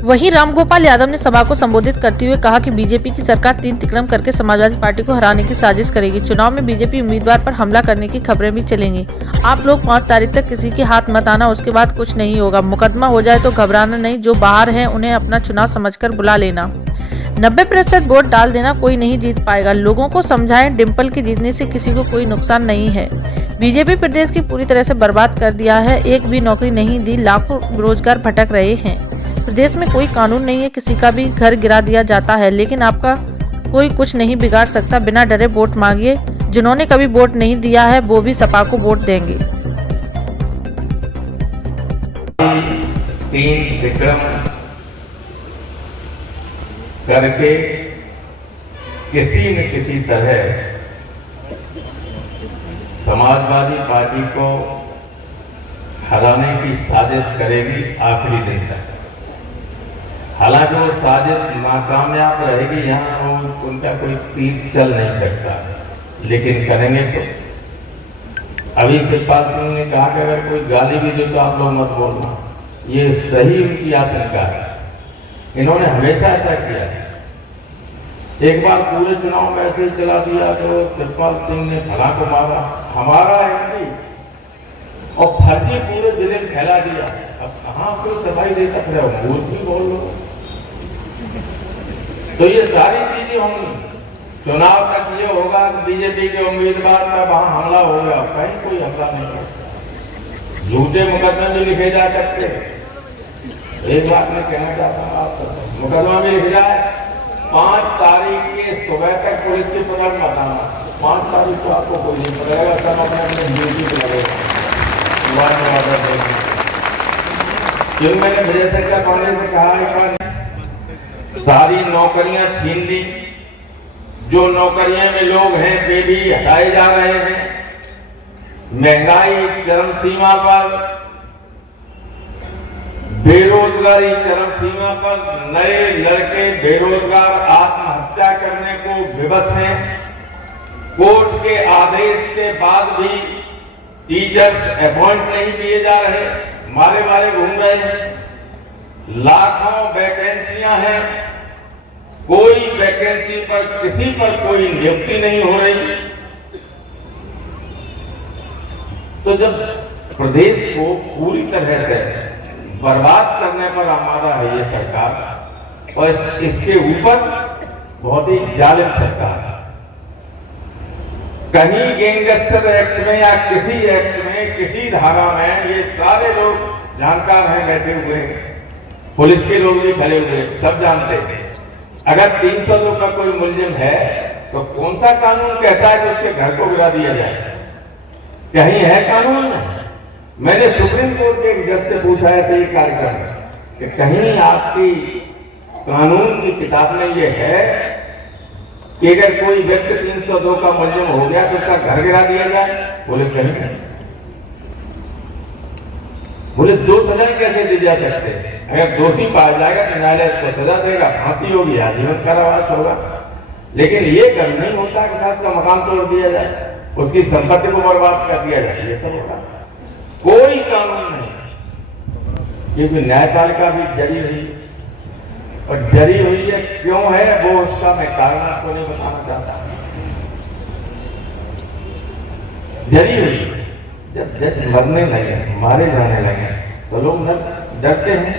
वहीं रामगोपाल यादव ने सभा को संबोधित करते हुए कहा कि बीजेपी की सरकार 3 तिक्रम करके समाजवादी पार्टी को हराने की साजिश करेगी। चुनाव में बीजेपी उम्मीदवार पर हमला करने की खबरें भी चलेंगी। आप लोग 5 तारीख तक किसी के हाथ मत आना, उसके बाद कुछ नहीं होगा। मुकदमा हो जाए तो घबराना नहीं, जो बाहर हैं उन्हें अपना चुनाव समझकर बुला लेना। 90% वोट डाल देना, कोई नहीं जीत पाएगा। लोगों को समझाएं, डिम्पल के जीतने से किसी को कोई नुकसान नहीं है। बीजेपी प्रदेश की पूरी तरह से बर्बाद कर दिया है, एक भी नौकरी नहीं दी, लाखों बेरोजगार भटक रहे हैं। प्रदेश में कोई कानून नहीं है, किसी का भी घर गिरा दिया जाता है, लेकिन आपका कोई कुछ नहीं बिगाड़ सकता। बिना डरे वोट मांगिए। जिन्होंने कभी वोट नहीं दिया है वो भी सपा को वोट देंगे। 3 विक्रम करके किसी न किसी तरह समाजवादी पार्टी को हराने की साजिश करेगी आखिरी दिन तक। हालांकि वो साजिश नाकामयाब रहेगी, यहाँ उनका कोई तीर चल नहीं सकता, लेकिन करेंगे तो। अभी शिवपाल सिंह ने कहा कि अगर कोई गाली भी दे तो आप लोग मत बोलना, ये सही उनकी आशंका है। इन्होंने हमेशा ऐसा किया है। एक बार पूरे चुनाव में ऐसे ही चला दिया तो शिवपाल सिंह ने फला को मारा, हमारा एमपी, और फर्जी पूरे जिले में फैला दिया। अब कहां कोई सफाई दे सकते हो, मूर्ख भी बोल लो। तो ये सारी चीजें होंगी। चुनाव तक ये होगा कि बीजेपी के उम्मीदवार का वहां हमला हो गया, कहीं कोई हमला नहीं होगा। झूठे मुकदमे भी लिखे जा सकते। एक बात मैं कहना चाहता हूँ आपको, मुकदमा भी लिख जाए, 5 तारीख के सुबह तक पुलिस की पकड़ मत आना। 5 तारीख को आपको कोई नहीं पकड़ेगा, सब अपने अपने ड्यूटी पे लगेगा। क्यों मैंने विजय शंकर पांडे से कहा, सारी नौकरियां छीन ली, जो नौकरियां में लोग हैं वे भी हटाए जा रहे हैं। महंगाई चरम सीमा पर, बेरोजगारी चरम सीमा पर, नए लड़के बेरोजगार आत्महत्या करने को विवश हैं। कोर्ट के आदेश के बाद भी टीचर्स अपॉइंट नहीं किए जा रहे, मारे घूम रहे हैं। लाखों वैकेंसियां हैं, कोई वैकेंसी पर किसी पर कोई नियुक्ति नहीं हो रही। तो जब प्रदेश को पूरी तरह से बर्बाद करने पर आमादा है ये सरकार, और इसके ऊपर बहुत ही जालिम सरकार है। कहीं गैंगस्टर एक्ट में या किसी एक्ट में, किसी धारा में, ये सारे लोग जानकार हैं, बैठे हुए, पुलिस के लोग भी खड़े हुए, सब जानते हैं। अगर 302 का कोई मुलजिम है तो कौन सा कानून कहता है कि उसके घर को गिरा दिया जाए? कहीं है कानून? मैंने सुप्रीम कोर्ट के एक जज से पूछा है ये कार्यक्रम कि कहीं आपकी कानून की किताब में ये है कि अगर कोई व्यक्ति 302 का मुलजिम हो गया तो उसका घर गिरा दिया जाए? बोले कहीं नहीं। बोले 2 सजाएं कैसे दी जा सकते? अगर दोषी पाया जाएगा तो न्यायालय उसको सजा देगा, फांसी होगी, आजीवन कारावास होगा। लेकिन ये कर नहीं होता कि साहब का मकान तोड़ दिया जाए, उसकी संपत्ति को बर्बाद कर दिया जाए, ये सब होगा। कोई कानून नहीं, क्योंकि न्यायपालिका भी जरी हुई, और जरी हुई है क्यों है वो उसका मैं कारण आपको नहीं बताना चाहता। जरी हुई, जब जज मरने लगे, मारे जाने लगे, तो लोग डरते हैं।